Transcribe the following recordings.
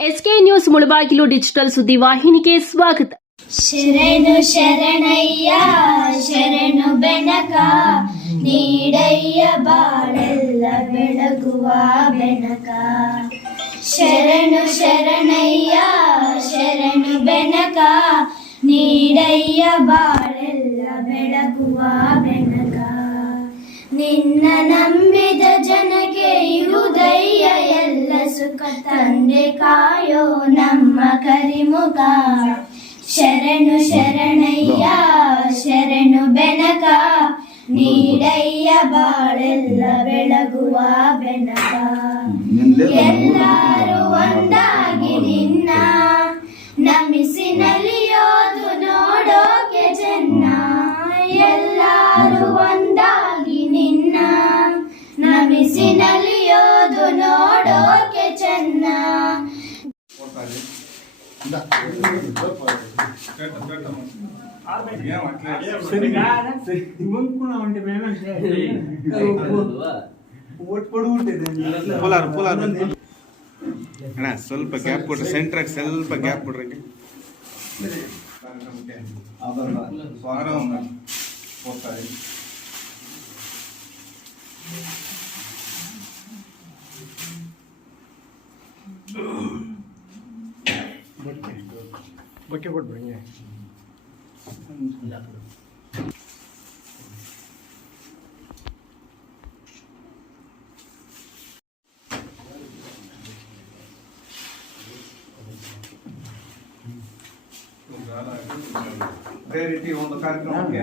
S K news Mulbagal digital ಸುದ್ದಿವಾಹಿನಿಗೆ ಸ್ವಾಗತ ಶರಣು ಶರಣಯ್ಯ ಶರಣು ಬೆನಕ ನೀಡಯ್ಯ ಬಾಳೆಲ್ಲ ಬೆಳಗುವ ಬೆನಕ ಶರಣು ಶರಣಯ್ಯ ಶರಣು ಬೆನಕ ನೀಡಯ್ಯ ಬಾಳೆಲ್ಲ ಬೆಳಗುವ ಬೆನಕ ನಿನ್ನ ನಂಬಿದ ಜನಕ್ಕೆ ಇರುದಯ್ಯ ಎಲ್ಲ ಸುಖ ತಂದೆ ಕಾಯೋ ನಮ್ಮ ಕರಿಮುಗ. ಶರಣು ಶರಣಯ್ಯ ಶರಣು ಬೆನಕ ನೀಡಯ್ಯ ಬಾಳೆಲ್ಲ ಬೆಳಗುವ ಬೆನಕ ಎಲ್ಲರೂ ಒಂದಾಗಿ ಪೋಲಾರ್ ಪೋಲಾರ್ ಅಣ್ಣ ಸ್ವಲ್ಪ ಗ್ಯಾಪ್ ಕೊಡ್ರಿ ಸೆಂಟ್ರಾಗ ಸ್ವಲ್ಪ ಗ್ಯಾಪ್ ಕೊಡ್ರಿ ಹಂಗೆ ಬಕ್ಕೆ ಕೊಟ್ಬಿಡಿ ಹಿಂಗೆ ಅದೇ ರೀತಿ ಒಂದು ಕಾರ್ಯಕ್ರಮಕ್ಕೆ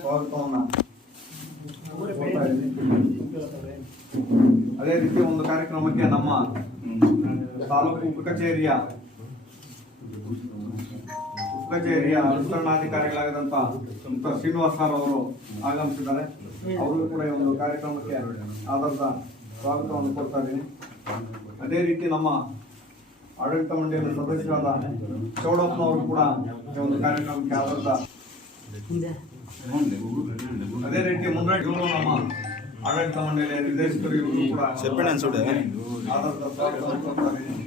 ಸ್ವಾಗತವನ್ನ ಅದೇ ರೀತಿ ಒಂದು ಕಾರ್ಯಕ್ರಮಕ್ಕೆ ನಮ್ಮ ತಾಲೂಕು ಉಪ ಕಚೇರಿಯ ಉಪ ಕಚೇರಿಯ ವಿಸ್ತರಣಾಧಿಕಾರಿಗಳಾಗದಂತ ಶ್ರೀನಿವಾಸ್ ಸರ್ ಅವರು ಆಗಮಿಸಿದ್ದಾರೆ. ಅವರು ಕೂಡ ಈ ಒಂದು ಕಾರ್ಯಕ್ರಮಕ್ಕೆ ಆಧಾರದ ಸ್ವಾಗತವನ್ನು ಕೊಡ್ತಾ ಇದ್ದೀನಿ. ಅದೇ ರೀತಿ ನಮ್ಮ ಆಡಳಿತ ಮಂಡಳಿಯ ಸದಸ್ಯರಾದ ಚೌಡಪ್ಪನವರು ಕೂಡ ಈ ಒಂದು ಕಾರ್ಯಕ್ರಮಕ್ಕೆ ಆಧಾರದ ಅದೇ ರೀತಿ ಮುಂದಾಗಿ ನಮ್ಮ ಆಡಳಿತ ಮಂಡಳಿಯ ನಿರ್ದೇಶಕರು ಇವರು ಕೂಡ ಆಧಾರದ ಸ್ವಾಗತವನ್ನು ಕೊಡ್ತಾ ಇದ್ದೀನಿ.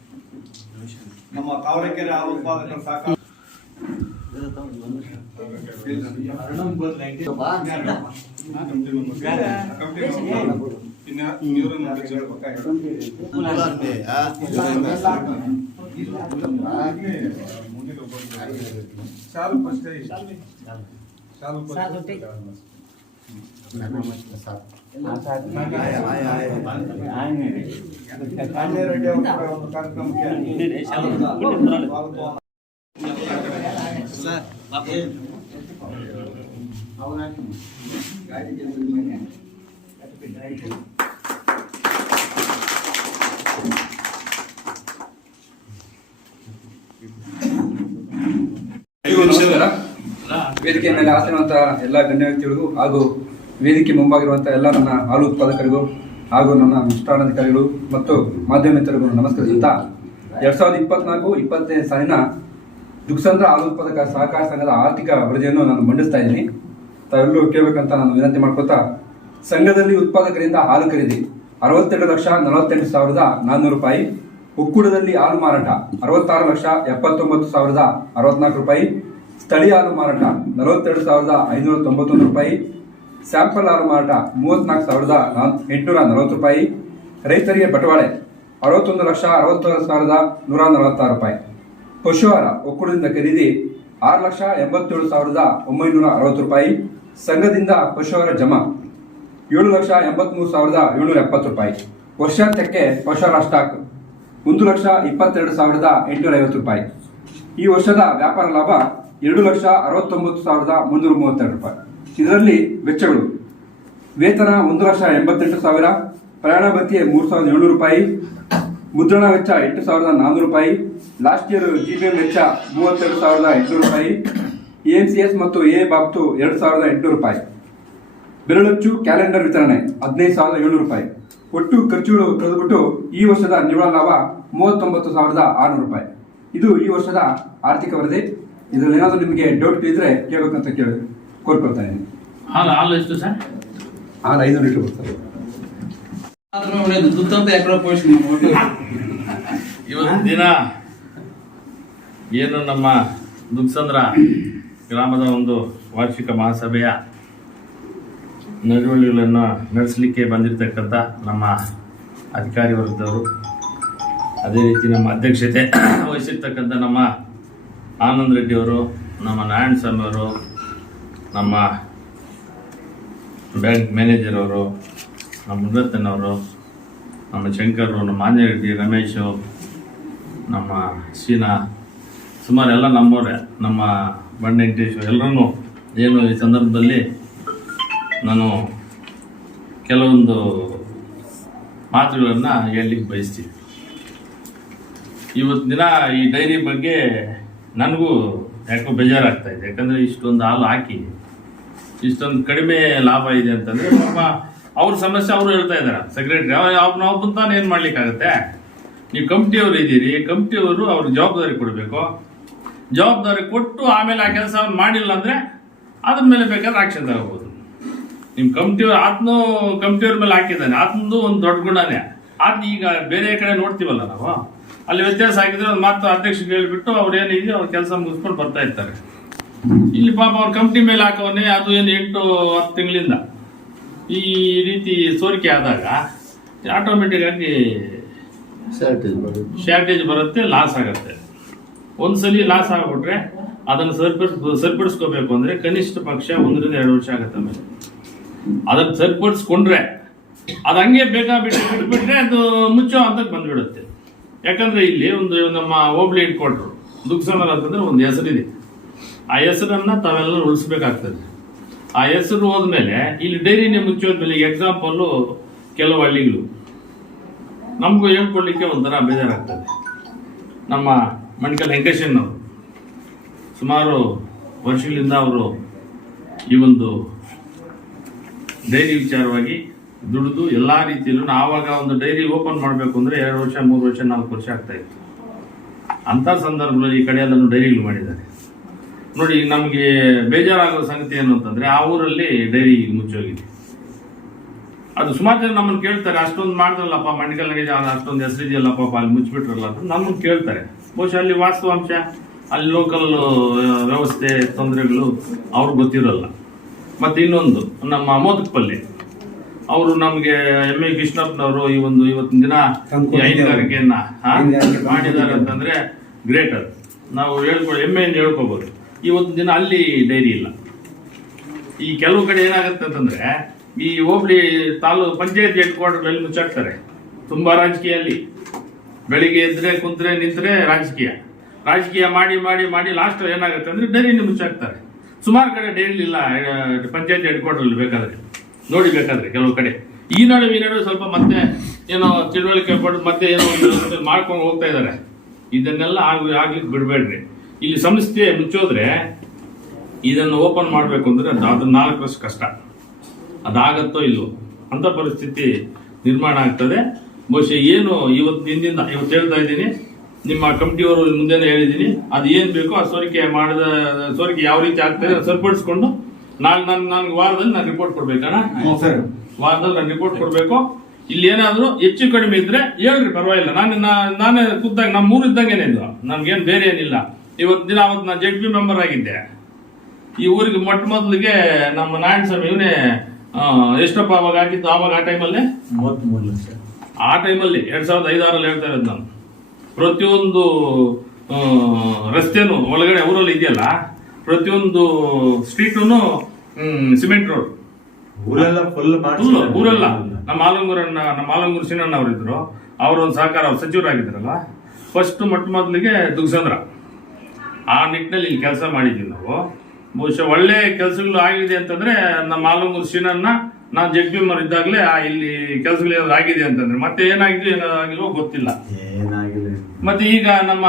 ನಮ್ಮ ತಾವರೆಕೆರೆ ಹಾಲು ಉತ್ಪಾದಕರ ಸಹಕಾರ ರೆಡ್ಡಿ ಅವರು ಕೂಡ ಒಂದು ಕಾರ್ಯಕ್ರಮಕ್ಕೆ ಆಧಾರದ ಸ್ವಾಗತವನ್ನು ಐದು ನಿಮಿಷದ ವೇದಿಕೆ ಮೇಲೆ ಆಸೀನವಂತ ಎಲ್ಲ ಗಣ್ಯ ವ್ಯಕ್ತಿಗಳಿಗೂ ಹಾಗೂ ವೇದಿಕೆ ಮುಂಭಾಗಿರುವಂತ ಎಲ್ಲ ನನ್ನ ಹಾಲು ಉತ್ಪಾದಕರಿಗೂ ಹಾಗೂ ನನ್ನ ಮಿಷ್ಟಾನಾಧಿಕಾರಿಗಳು ಮತ್ತು ಮಾಧ್ಯಮ ಮಿತ್ರರಿಗೂ ನಮಸ್ಕರಿಸುತ್ತಾ, ಎರಡ್ ಸಾವಿರದ ಇಪ್ಪತ್ನಾಲ್ಕು ಇಪ್ಪತ್ತನೇ ಸಾಲಿನ ದುಕ್ಸಂದ್ರ ಹಾಲು ಉತ್ಪಾದಕ ಸಹಕಾರ ಸಂಘದ ಆರ್ಥಿಕ ವರದಿಯನ್ನು ನಾನು ಮಂಡಿಸ್ತಾ ಇದ್ದೀನಿ. ತಾವೆಲ್ಲರೂ ಕೇಳಬೇಕಂತ ನಾನು ವಿನಂತಿ ಮಾಡ್ಕೋತಾ, ಸಂಘದಲ್ಲಿ ಉತ್ಪಾದಕರಿಂದ ಹಾಲು ಖರೀದಿ, ಅರವತ್ತೆರಡು ಲಕ್ಷ ನಲವತ್ತೆಂಟು ಸಾವಿರದ ನಾನ್ನೂರು ರೂಪಾಯಿ, ಒಕ್ಕೂಟದಲ್ಲಿ ಹಾಲು ಮಾರಾಟ, ಅರವತ್ತಾರು ಲಕ್ಷ ಎಪ್ಪತ್ತೊಂಬತ್ತು ಸಾವಿರದ ಅರವತ್ನಾಲ್ಕು ರೂಪಾಯಿ, ಸ್ಥಳೀಯ ಹಾಲು ಮಾರಾಟ, ನಲವತ್ತೆರಡು ಸಾವಿರದ ಐನೂರ ತೊಂಬತ್ತೊಂದು ರೂಪಾಯಿ ಸ್ಯಾಂಪಲ್ ಆರು ಮಾರಾಟ, ಮೂವತ್ನಾಲ್ಕು ಸಾವಿರದ ಎಂಟುನೂರ ನಲವತ್ತು ರೂಪಾಯಿ. ರೈತರಿಗೆ ಬಟವಾಳೆ ಅರವತ್ತೊಂದು ಲಕ್ಷ ಅರವತ್ತಾರು ಸಾವಿರದ ನೂರ ನಲವತ್ತಾರು ರೂಪಾಯಿ. ಪಶುಹಾರ ಒಕ್ಕೂಟದಿಂದ ಖರೀದಿ, ಆರು ಲಕ್ಷ ಎಂಬತ್ತೇಳು ಸಾವಿರದ ಒಂಬೈನೂರ ಅರವತ್ತು ರೂಪಾಯಿ. ಸಂಘದಿಂದ ಪಶುಹಾರ ಜಮಾ, ಏಳು ಲಕ್ಷ ಎಂಬತ್ಮೂರು ಸಾವಿರದ ಏಳ್ನೂರ ಎಪ್ಪತ್ತು ರೂಪಾಯಿ. ವರ್ಷಾಂತ್ಯಕ್ಕೆ ಪಶುಹಾರ ಸ್ಟಾಕ್, ಒಂದು ಲಕ್ಷ ಇಪ್ಪತ್ತೆರಡು ಸಾವಿರದ ಎಂಟುನೂರ ಐವತ್ತು ರೂಪಾಯಿ. ಈ ವರ್ಷದ ವ್ಯಾಪಾರ ಲಾಭ ಎರಡು ಲಕ್ಷ ಅರವತ್ತೊಂಬತ್ತು ಸಾವಿರದ ಮುನ್ನೂರ ಮೂವತ್ತೆರಡು ರೂಪಾಯಿ. ಇದರಲ್ಲಿ ವೆಚ್ಚಗಳು. ವೇತನ ಒಂದು ಲಕ್ಷ ಎಂಬತ್ತೆಂಟು ಸಾವಿರ, ಪ್ರಯಾಣ ಭತ್ಯೆ ಮೂರು ಸಾವಿರದ ಏಳ್ನೂರು ರೂಪಾಯಿ, ಮುದ್ರಣ ವೆಚ್ಚ ಎಂಟು ಸಾವಿರದ ನಾನ್ನೂರು ರೂಪಾಯಿ last year G B M ವೆಚ್ಚ ಮೂವತ್ತೆರಡು ಸಾವಿರದ ಎಂಟುನೂರು ರೂಪಾಯಿ ಎ ಎಂ ಸಿ ಎಸ್ ಮತ್ತು ಎ ಬಾಬ್ತು ಎರಡು ಸಾವಿರದ ಎಂಟುನೂರು ರೂಪಾಯಿ. ಬೆರಳಚ್ಚು ಕ್ಯಾಲೆಂಡರ್ ವಿತರಣೆ ಹದಿನೈದು ಸಾವಿರದ ಏಳ್ನೂರು ರೂಪಾಯಿ. ಒಟ್ಟು ಖರ್ಚುಗಳು ಕಳೆದುಬಿಟ್ಟು ಈ ವರ್ಷದ ನಿವ್ವಳ ಲಾಭ ಮೂವತ್ತೊಂಬತ್ತು ಸಾವಿರದ ಆರುನೂರು ರೂಪಾಯಿ. ಇದು ಈ ವರ್ಷದ ಆರ್ಥಿಕ ವರದಿ. ಇದರಲ್ಲಿ ಏನಾದರೂ ನಿಮಗೆ ಡೌಟ್ ಇದ್ರೆ ಕೇಳಬೇಕಂತ ಕೇಳಿ ಕೋರ್ಕೊಳ್ತಾ ಇದ್ದೀನಿ ಹಾಲು ಹಾಲು ಎಷ್ಟು ಸರ್? ಹಾಲು ಐದು ಲೀಟರ್ ಬರ್ತದೆ. ಇವತ್ತು ದಿನ ಏನು ನಮ್ಮ ದುಗ್ಸಂದ್ರ ಗ್ರಾಮದ ಒಂದು ವಾರ್ಷಿಕ ಮಹಾಸಭೆಯ ನಡವಳಿಗಳನ್ನು ನಡೆಸಲಿಕ್ಕೆ ಬಂದಿರತಕ್ಕಂಥ ನಮ್ಮ ಅಧಿಕಾರಿ ವರ್ಗದವರು ಅದೇ ರೀತಿ ನಮ್ಮ ಅಧ್ಯಕ್ಷತೆ ವಹಿಸಿರ್ತಕ್ಕಂಥ ನಮ್ಮ ಆನಂದ್ ರೆಡ್ಡಿಯವರು ನಮ್ಮ ನಾರಾಯಣ ಸ್ವಾಮಿ ಅವರು ನಮ್ಮ ಬ್ಯಾಂಕ್ ಮ್ಯಾನೇಜರ್ ಅವರು, ನಮ್ಮ ಮುರತ್ತನ್ ಅವರು ನಮ್ಮ ಶಂಕರ್ ನಮ್ಮ ಮಾಂಜರೆಡ್ಡಿ ರಮೇಶ್, ನಮ್ಮ ಶೀನಾ ಸುಮಾರು ಎಲ್ಲ ನಮ್ಮವರೇ, ನಮ್ಮ ಬಂಡ ಇಂಟೇಶ್ ಎಲ್ಲರೂ ಏನು ಈ ಸಂದರ್ಭದಲ್ಲಿ ನಾನು ಕೆಲವೊಂದು ಮಾತುಗಳನ್ನು ಹೇಳಲಿಕ್ಕೆ ಬಯಸ್ತೀನಿ. ಇವತ್ತು ದಿನ ಈ ಡೈರಿ ಬಗ್ಗೆ ನನಗೂ ಯಾಕೋ ಬೇಜಾರಾಗ್ತಾಯಿದೆ ಯಾಕಂದರೆ ಇಷ್ಟೊಂದು ಹಾಲು ಹಾಕಿ ಇಷ್ಟೊಂದು ಕಡಿಮೆ ಲಾಭ ಇದೆ ಅಂತಂದ್ರೆ ಪಾಪ ಅವ್ರ ಸಮಸ್ಯೆ ಅವರು ಹೇಳ್ತಾ ಇದ್ದಾರೆ ಸೆಕ್ರೆಟರಿ ಅವ್ರು ನಾವು ಬಂತಾನೆ ಏನು ಮಾಡ್ಲಿಕ್ಕಾಗತ್ತೆ? ನೀವು ಕಂಪ್ನಿಯವರು ಇದ್ದೀರಿ, ಕಂಪ್ನಿಯವರು ಅವ್ರ ಜವಾಬ್ದಾರಿ ಕೊಡಬೇಕು. ಜವಾಬ್ದಾರಿ ಕೊಟ್ಟು ಆಮೇಲೆ ಆ ಕೆಲಸ ಅವ್ನು ಮಾಡಿಲ್ಲ ಅಂದ್ರೆ ಅದ್ರ ಮೇಲೆ ಬೇಕಾದ್ರೆ ಆಕ್ಷನ್ ತಗೋಬಹುದು ನಿಮ್ಮ ಕಂಪ್ನಿಯವ್ರು ಆತ್ನು ಕಂಪ್ನಿಯವ್ರ ಮೇಲೆ ಹಾಕಿದ್ದಾನೆ. ಆತ್ನದು ಒಂದು ದೊಡ್ಡ ಗುಣನೇ. ಆತ್ನ ಈಗ ಬೇರೆ ಕಡೆ ನೋಡ್ತೀವಲ್ಲ ನಾವು? ಅಲ್ಲಿ ವ್ಯತ್ಯಾಸ ಆಗಿದ್ರೆ ಒಂದು ಮಾತು ಅಧ್ಯಕ್ಷ ಹೇಳ್ಬಿಟ್ಟು ಅವ್ರು ಏನಿದೆಯೋ ಅವ್ರ ಕೆಲಸ ಮುಗಿಸ್ಕೊಂಡು ಬರ್ತಾ ಇರ್ತಾರೆ. ಇಲ್ಲಿ ಪಾಪ ಅವ್ರ ಕಂಪ್ನಿ ಮೇಲೆ ಹಾಕವನ್ನೇ ಅದು ಏನು ಎಂಟು ಹತ್ತು ತಿಂಗಳಿಂದ. ಈ ರೀತಿ ಸೋರಿಕೆ ಆದಾಗ ಆಟೋಮೆಟಿಕ್ ಆಗಿ ಶಾರ್ಟೇಜ್ ಬರುತ್ತೆ. ಲಾಸ್ ಆಗುತ್ತೆ. ಒಂದ್ಸಲಿ ಲಾಸ್ ಆಗ್ಬಿಟ್ರೆ ಅದನ್ನು ಸರಿಪಡಿಸ್ ಸರಿಪಡಿಸ್ಕೋಬೇಕು ಅಂದ್ರೆ ಕನಿಷ್ಠ ಪಕ್ಷ ಒಂದರಿಂದ ಎರಡು ವರ್ಷ ಆಗುತ್ತೆ ಆಮೇಲೆ. ಅದನ್ನು ಸರಿಪಡಿಸ್ಕೊಂಡ್ರೆ ಅದು ಹಂಗೆ ಬೇಕಾ ಬಿಟ್ಟು ಬಿಟ್ಬಿಟ್ರೆ ಅದು ಮುಚ್ಚೋ ಹಂತಕ್ಕೆ ಬಂದ್ಬಿಡುತ್ತೆ. ಯಾಕಂದ್ರೆ ಇಲ್ಲಿ ಒಂದು ನಮ್ಮ ಹೋಬಳಿ ಇಟ್ಕೊಟ್ರು ದುಗ್ಸಮರ ಅಂತಂದ್ರೆ ಒಂದು ಹೆಸರಿದೆ. ಆ ಹೆಸರನ್ನ ತಾವೆಲ್ಲ ಉಳಿಸ್ಬೇಕಾಗ್ತದೆ. ಆ ಹೆಸರು ಹೋದ್ಮೇಲೆ ಇಲ್ಲಿ ಡೈರಿನೇ ಮುಚ್ಚೋದ್ಮೇಲೆ ಎಕ್ಸಾಂಪಲ್ಲು ಕೆಲವು ಹಳ್ಳಿಗಳು. ನಮಗೂ ಹೇಳ್ಕೊಡ್ಲಿಕ್ಕೆ ಒಂಥರ ಬೇಜಾರಾಗ್ತದೆ. ನಮ್ಮ ಮಣಿಕಲ್ ವೆಂಕಟೇಶನ್ನವರು ಸುಮಾರು ವರ್ಷಗಳಿಂದ ಅವರು ಈ ಒಂದು ಡೈರಿ ವಿಚಾರವಾಗಿ ದುಡಿದು ಎಲ್ಲ ರೀತಿಯಲ್ಲೂ ಆವಾಗ ಒಂದು ಡೈರಿ ಓಪನ್ ಮಾಡಬೇಕು ಅಂದರೆ ಎರಡು ವರ್ಷ, ಮೂರು ವರ್ಷ, ನಾಲ್ಕು ವರ್ಷ ಆಗ್ತಾ ಇತ್ತು. ಅಂಥ ಸಂದರ್ಭದಲ್ಲಿ ಈ ಕಡೆ ಅದನ್ನು ಡೈರಿಗಳು ಮಾಡಿದ್ದಾರೆ. ನೋಡಿ ನಮಗೆ ಬೇಜಾರಾಗೋ ಸಂಗತಿ ಏನು ಅಂತಂದ್ರೆ ಆ ಊರಲ್ಲಿ ಡೈರಿ ಮುಚ್ಚೋಗಿದೆ ಅದು ಸುಮಾರು ಜನ ನಮ್ಮನ್ನು ಕೇಳ್ತಾರೆ ಅಷ್ಟೊಂದು ಮಾಡಿದ್ರಲ್ಲಪ್ಪ ಮಂಡಿಕಲ್ನಾಗೆ ಅಷ್ಟೊಂದು ಹೆಸರಿದೆಯಲ್ಲಪ್ಪ ಅಲ್ಲಿ ಮುಚ್ಚಿಬಿಟ್ರಲ್ಲ ಅಂತ ನಮ್ಮನ್ನು ಕೇಳ್ತಾರೆ. ಬಹುಶಃ ಅಲ್ಲಿ ವಾಸ್ತವಾಂಶ ಅಲ್ಲಿ ಲೋಕಲ್ ವ್ಯವಸ್ಥೆ ತೊಂದರೆಗಳು ಅವ್ರಿಗೆ ಗೊತ್ತಿರಲ್ಲ. ಮತ್ತೆ ಇನ್ನೊಂದು ನಮ್ಮ ಮೋದಕಪಲ್ಲಿ ಅವರು ನಮಗೆ ಎಂ ಎ ಕೃಷ್ಣಪ್ಪನವರು ಈ ಒಂದು ಇವತ್ತಿನ ದಿನ ಹೈನುಗಾರಿಕೆಯನ್ನು ಮಾಡಿದ್ದಾರೆ ಅಂತಂದ್ರೆ ಗ್ರೇಟರ್. ನಾವು ಹೇಳ್ಕೊ ಹೆಮ್ಮೆಯಿಂದ ಹೇಳ್ಕೋಬಹುದು ಇವತ್ತಿನ ದಿನ ಅಲ್ಲಿ ಡೈರಿ ಇಲ್ಲ. ಈ ಕೆಲವು ಕಡೆ ಏನಾಗುತ್ತೆ ಅಂತಂದ್ರೆ, ಈ ಹೋಬಳಿ ತಾಲೂಕು ಪಂಚಾಯತ್ ಹೆಡ್ ಕ್ವಾರ್ಟರ್ಗಳಲ್ಲಿ ಮುಚ್ಚಾಕ್ತಾರೆ, ತುಂಬಾ ರಾಜಕೀಯ ಅಲ್ಲಿ. ಬೆಳಿಗ್ಗೆ ಎದ್ರೆ, ಕುಂತ್ರೆ, ನಿಂತರೆ ರಾಜಕೀಯ. ರಾಜಕೀಯ ಮಾಡಿ ಮಾಡಿ ಮಾಡಿ ಲಾಸ್ಟ್ ಏನಾಗುತ್ತೆ ಅಂದ್ರೆ ಡೈರಿನ ಮುಚ್ಚಾಕ್ತಾರೆ. ಸುಮಾರು ಕಡೆ ಡೈರಿ ಇಲ್ಲ, ಪಂಚಾಯತ್ ಹೆಡ್ ಕ್ವಾರ್ಟರ್ ಬೇಕಾದರೆ. ನೋಡಿ ಬೇಕಾದರೆ ಕೆಲವು ಕಡೆ. ಈ ನಡುವೆ ಈ ನಡುವೆ ಸ್ವಲ್ಪ ಮತ್ತೆ ಏನೋ ತಿಳುವಳಿಕೆ ಪಡೆದು ಮತ್ತೆ ಏನೋ ಒಂದು ಮಾಡ್ಕೊಂಡು ಹೋಗ್ತಾ ಇದ್ದಾರೆ. ಇದನ್ನೆಲ್ಲ ಆಗಲಿ ಆಗ್ಲಿಕ್ಕೆ ಬಿಡಬೇಡ್ರಿ. ಇಲ್ಲಿ ಸಂಸ್ಥೆ ಮುಚ್ಚೋದ್ರೆ ಇದನ್ನು ಓಪನ್ ಮಾಡಬೇಕು ಅಂದ್ರೆ ಅದು ನಾಲ್ಕು ವರ್ಷ ಕಷ್ಟ. ಅದಾಗತ್ತೋ ಇಲ್ಲೋ ಅಂತ ಪರಿಸ್ಥಿತಿ ನಿರ್ಮಾಣ ಆಗ್ತದೆ. ಬಹುಶಃ ಏನು ಇವತ್ತು ನಿನ್ನಿಂದ ಇವತ್ತು ಹೇಳ್ತಾ ಇದ್ದೀನಿ. ನಿಮ್ಮ ಕಮಿಟಿಯವರು ಮುಂದೆನೇ ಹೇಳಿದ್ದೀನಿ. ಅದು ಏನು ಬೇಕೋ ಆ ಸೋರಿಕೆ ಮಾಡಿದ ಸೋರಿಕೆ ಯಾವ ರೀತಿ ಆಗ್ತದೆ ಸರಿಪಡಿಸ್ಕೊಂಡು ನಾಳೆ ನಾನು ನನಗೆ ವಾರದಲ್ಲಿ ನಾನು ರಿಪೋರ್ಟ್ ಕೊಡ್ಬೇಕಣ್ಣ ವಾರದಲ್ಲಿ ನಾನು ರಿಪೋರ್ಟ್ ಕೊಡಬೇಕು. ಇಲ್ಲಿ ಏನಾದರೂ ಹೆಚ್ಚು ಕಡಿಮೆ ಇದ್ರೆ ಹೇಳ್ರಿ ಪರವಾಗಿಲ್ಲ. ನಾನು ನಾನೇ ಖುದ್ದಾಗ ನಮ್ಮ ಮೂರು ಇದ್ದಂಗೆ ಇದು ನನ್ಗೇನು ಬೇರೆ ಏನಿಲ್ಲ. ಇವತ್ತು ದಿನ ಅವತ್ತು ನಾನು ಜೆಡ್ ಬಿ ಮೆಂಬರ್ ಆಗಿದ್ದೆ. ಈ ಊರಿಗೆ ಮೊಟ್ಟ ಮೊದಲಿಗೆ ನಮ್ಮ ನಾರಾಯಣ ಸ್ವಾಮಿ ಇವನೇ ಎಷ್ಟಪ್ಪ ಅವಾಗ ಆಗಿದ್ದು ಆವಾಗ ಆ ಟೈಮಲ್ಲಿ ಆ ಟೈಮಲ್ಲಿ ಎರಡ್ ಸಾವಿರದ ಐದಾರಲ್ಲಿ ಹೇಳ್ತಾ ಇರೋದು ನಾನು. ಪ್ರತಿಯೊಂದು ರಸ್ತೆನೂ ಒಳಗಡೆ ಊರಲ್ಲಿ ಇದೆಯಲ್ಲ ಪ್ರತಿಯೊಂದು ಸ್ಟ್ರೀಟೂ ಸಿಮೆಂಟ್ ರೋಡ್ ಊರೆಲ್ಲ ಫುಲ್ ಫುಲ್ ಊರೆಲ್ಲ. ನಮ್ಮ ಆಲಂಗೂರಣ್ಣ ನಮ್ಮ ಆಲಂಗೂರು ಸಿನಣ್ಣ ಅವರಿದ್ರು ಅವರೊಂದು ಸಹಕಾರ ಅವ್ರು ಸಚಿವರಾಗಿದ್ರಲ್ಲ ಫಸ್ಟ್ ಮೊಟ್ಟ ಮೊದಲಿಗೆ ದುಗ್ಸಂದ್ರ ಆ ನಿಟ್ಟಿನಲ್ಲಿ ಇಲ್ಲಿ ಕೆಲಸ ಮಾಡಿದ್ದೀವಿ ನಾವು. ಬಹುಶಃ ಒಳ್ಳೆ ಕೆಲಸಗಳು ಆಗಿದೆ ಅಂತಂದ್ರೆ ನಮ್ಮ ಆಲಂಗೂರು ಶ್ರೀನನ್ನ ನಾನು ಜಗ್ಬಿಮ್ಮರ್ ಇದ್ದಾಗಲೇ ಇಲ್ಲಿ ಕೆಲಸಗಳು ಏನಾದ್ರು ಆಗಿದೆ ಅಂತಂದ್ರೆ ಮತ್ತೆ ಏನಾಗಿದ್ರು ಏನಾಗಿಲ್ವೋ ಗೊತ್ತಿಲ್ಲ. ಮತ್ತೆ ಈಗ ನಮ್ಮ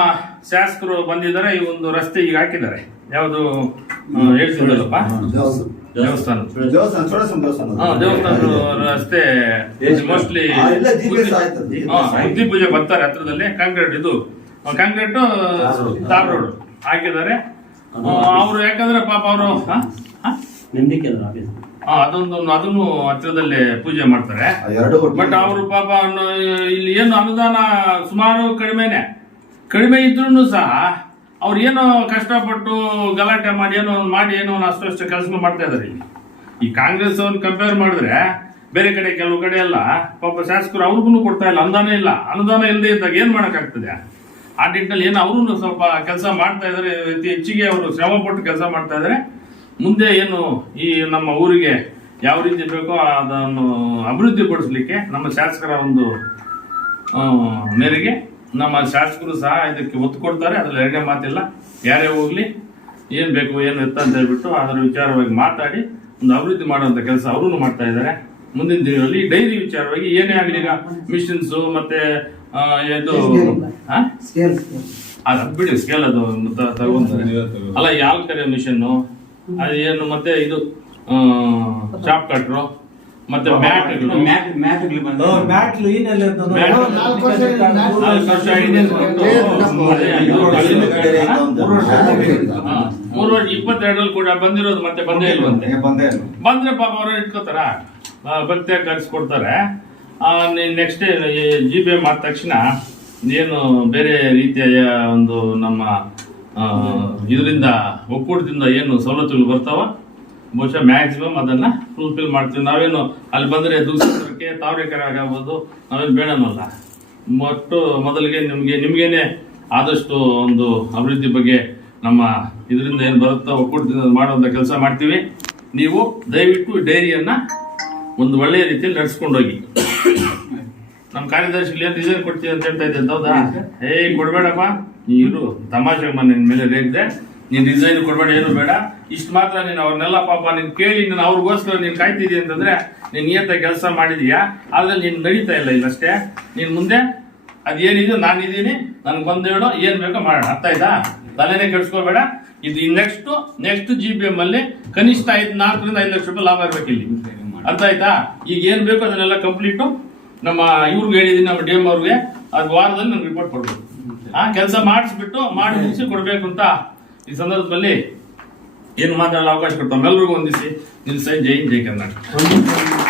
ಶಾಸಕರು ಬಂದಿದ್ದಾರೆ ಈ ಒಂದು ರಸ್ತೆ ಈಗ ಹಾಕಿದ್ದಾರೆ. ಯಾವುದು ಹೇಳ್ತಿದ್ದಲ್ಲಪ್ಪ? ದೇವಸ್ಥಾನ. ದೇವಸ್ಥಾನ ದೇವಸ್ಥಾನದ ರಸ್ತೆ? ಮೋಸ್ಟ್ಲಿ. ಬುದ್ಧಿ ಪೂಜೆ ಬರ್ತಾರೆ ಹತ್ರದಲ್ಲಿ ಕಾಂಕ್ರೀಟ್ ಇದು. Concrete tar road. ಹಾಕಿದ್ದಾರೆ. ಅವರು ಯಾಕಂದ್ರೆ ಪಾಪ ಅವರು ಅದೊಂದು ಅದನ್ನು ಹತ್ತಿರದಲ್ಲಿ ಪೂಜೆ ಮಾಡ್ತಾರೆ. ಬಟ್ ಅವರು ಪಾಪ ಇಲ್ಲಿ ಏನು ಅನುದಾನ ಸುಮಾರು ಕಡಿಮೆನೆ. ಕಡಿಮೆ ಇದ್ರೂ ಸಹ ಅವ್ರು ಏನೋ ಕಷ್ಟಪಟ್ಟು ಗಲಾಟೆ ಮಾಡಿ ಏನೋ ಒಂದು ಮಾಡಿ ಏನೋ ಒಂದು ಅಷ್ಟು ಅಷ್ಟು ಕೆಲಸ ಮಾಡ್ತಾ ಇದಾರೆ ಇಲ್ಲಿ. ಈ ಕಾಂಗ್ರೆಸ್ ಅವ್ರನ್ನ ಕಂಪೇರ್ ಮಾಡಿದ್ರೆ ಬೇರೆ ಕಡೆ ಕೆಲವು ಕಡೆ ಎಲ್ಲ ಪಾಪ ಶಾಸಕರು ಅವ್ರಿಗೂ ಕೊಡ್ತಾ ಇಲ್ಲ ಅನುದಾನ ಇಲ್ಲ. ಅನುದಾನ ಇಲ್ಲದೆ ಇದ್ದಾಗ ಏನ್ ಮಾಡಕ್ಕಾಗ್ತದೆ? ಆ ನಿಟ್ಟಿನಲ್ಲಿ ಏನು ಅವರು ಸ್ವಲ್ಪ ಕೆಲಸ ಮಾಡ್ತಾ ಇದಾರೆ, ಅತಿ ಹೆಚ್ಚಿಗೆ ಅವರು ಶ್ರಮ ಪಟ್ಟು ಕೆಲಸ ಮಾಡ್ತಾ ಇದಾರೆ. ಮುಂದೆ ಏನು ಈ ನಮ್ಮ ಊರಿಗೆ ಯಾವ ರೀತಿ ಬೇಕೋ ಅದನ್ನು ಅಭಿವೃದ್ಧಿಪಡಿಸಲಿಕ್ಕೆ ನಮ್ಮ ಶಾಸಕರ ಒಂದು ಮೇರೆಗೆ ನಮ್ಮ ಶಾಸಕರು ಸಹ ಇದಕ್ಕೆ ಒತ್ತು ಕೊಡ್ತಾರೆ. ಅದ್ರಲ್ಲಿ ಎರಡನೇ ಮಾತಿಲ್ಲ. ಯಾರೇ ಹೋಗ್ಲಿ, ಏನು ಬೇಕು, ಏನು ಎತ್ತ ಅಂತ ಹೇಳ್ಬಿಟ್ಟು ಅದರ ವಿಚಾರವಾಗಿ ಮಾತಾಡಿ, ಒಂದು ಅಭಿವೃದ್ಧಿ ಮಾಡುವಂತ ಕೆಲಸ ಅವರು ಮಾಡ್ತಾ ಇದ್ದಾರೆ ಮುಂದಿನ ದಿನಗಳಲ್ಲಿ ಡೈರಿ ವಿಚಾರವಾಗಿ ಏನೇ ಆಗಲಿ ಈಗ ಮಿಷಿನ್ಸು, ಮತ್ತೆ ಇದು ಆ? ಅದು ಬಿಡಿ ಸ್ಕೇಲ್ ಅದು ತಗೊಂತಾರೆ ಅಲ್ಲ ಯಾವ ಕರೆ ಮಿಷನ್ ಅದು ಏನು ಮತ್ತೆ ಇದು ಚಾಪ್ ಕಟ್ರು ಮತ್ತೆ ಮ್ಯಾಟ್ ಮ್ಯಾಟ್. ಮ್ಯಾಟ್. ಅದೇ. ಐದು ಮೂರು ವರ್ಷ ಇಪ್ಪತ್ತೆರಡರಲ್ಲಿ ಕೂಡ ಬಂದಿರೋದು ಮತ್ತೆ ಬಂದೇ ಇಲ್ವಂತೆ ಬಂದೇ ಇಲ್ಲ. ಬಂದ್ರೆ ಪಾಪ ಅವ್ರ ಇಟ್ಕೋತಾರ? ಭಕ್ತಿಯಾಗಿ ಕರ್ಸ್ಕೊಡ್ತಾರೆ ನೆಕ್ಸ್ಟ್ ಜಿ ಬಿ ಮಾಡಿದ ತಕ್ಷಣ ಏನು ಬೇರೆ ರೀತಿಯ ಒಂದು ನಮ್ಮ ಇದರಿಂದ, ಒಕ್ಕೂಟದಿಂದ ಏನು ಸವಲತ್ತುಗಳು ಬರ್ತಾವ? ಬಹುಶಃ ಮ್ಯಾಕ್ಸಿಮಮ್ ಅದನ್ನ ಫುಲ್ಫಿಲ್ ಮಾಡ್ತೀವಿ. ನಾವೇನು ಅಲ್ಲಿ ಬಂದ್ರೆ ದೂಸರಕ್ಕೆ ತಾವರೆಕೆರೆ ಆಗಬಹುದು ನಾವೇನು ಬೇಡನಲ್ಲ. ಮತ್ತು ಮೊದಲಿಗೆ ನಿಮ್ಗೆ, ನಿಮ್ಗೇನೆ ಆದಷ್ಟು ಒಂದು ಅಭಿವೃದ್ಧಿ ಬಗ್ಗೆ ನಮ್ಮ ಇದರಿಂದ ಏನು ಬರುತ್ತೋ, ಒಕ್ಕೂಟದಿಂದ ಮಾಡುವಂತ ಕೆಲಸ ಮಾಡ್ತೀವಿ. ನೀವು ದಯವಿಟ್ಟು ಡೈರಿಯನ್ನ ಒಂದು ಒಳ್ಳೆಯ ರೀತಿಯಲ್ಲಿ ನಡೆಸ್ಕೊಂಡು ಹೋಗಿ ನಮ್ಮ ಕಾರ್ಯದರ್ಶಿ ಏನು ಡಿಸೈನ್ ಕೊಡ್ತೀವಿ ಅಂತ ಹೇಳ್ತಾ ಇದ್ದೆ ಹೌದಾ? ಏಯ್ ಕೊಡಬೇಡಪ್ಪ. ನೀರು ತಮಾಷೆ ನಿನ್ನ ಮೇಲೆ ರೇಗಿದೆ ನೀನು ಡಿಸೈನ್ ಕೊಡಬೇಡ, ಏನು ಬೇಡ. ಇಷ್ಟು ಮಾತ್ರ ನೀನು ಅವ್ರನ್ನೆಲ್ಲ ಪಾಪ ನೀನು ಕೇಳಿ ನೀನು ಅವ್ರಿಗೋಸ್ಕರ ನೀನು ಕಾಯ್ತಿದ್ದೀಯ ಅಂತಂದ್ರೆ ನೀನು ನಿಯತ ಕೆಲಸ ಮಾಡಿದೀಯಾ? ಆದ್ರೆ ನೀನು ನಡೀತಾ ಇಲ್ಲ ಇಲ್ಲಷ್ಟೇ. ನೀನು ಮುಂದೆ ಅದೇನಿದೆ, ನಾನಿದ್ದೀನಿ, ನನ್ಗೆ ಹೇಳು, ಏನ್ ಬೇಕೋ ಮಾಡೋಣ ಅರ್ಥ ಆಯ್ತಾ? ತಲೆನೇ ಕೆಡ್ಸ್ಕೋಬೇಡ. ಇದು ನೆಕ್ಸ್ಟ್ ನೆಕ್ಸ್ಟ್ ಜಿ ಬಿ ಎಮ್ಮಲ್ಲಿ ಅಲ್ಲಿ ಕನಿಷ್ಠ ಐದು ನಾಲ್ಕರಿಂದ ಐದು ಲಕ್ಷ ರೂಪಾಯಿ ಲಾಭ ಇರಬೇಕು ಇಲ್ಲಿ ಅರ್ಥ ಆಯ್ತಾ? ಈಗ ಏನ್ ಬೇಕು ಅದನ್ನೆಲ್ಲ ಕಂಪ್ಲೀಟು ನಮ್ಮ ಇವ್ರಿಗೆ ಹೇಳಿದೀನಿ, ನಮ್ಮ ಡಿ ಎಂ ಅವ್ರಿಗೆ. ಅದು ವಾರದಲ್ಲಿ ನನ್ಗೆ ರಿಪೋರ್ಟ್ ಕೊಡ್ಬೇಕು. ಆ, ಕೆಲಸ ಮಾಡಿಸ್ಬಿಟ್ಟು, ಮಾಡಿ ಮುಗಿಸಿ ಕೊಡ್ಬೇಕು ಅಂತ ಈ ಸಂದರ್ಭದಲ್ಲಿ ಏನು ಮಾತಾಡಲು ಅವಕಾಶ ಕೊಡ್ತಾವೆ. ಎಲ್ರಿಗೂ ಹೊಂದಿಸಿ ನಿಲ್ಸೈ. ಜೈ ಜೈ ಕರ್ನಾಟಕ.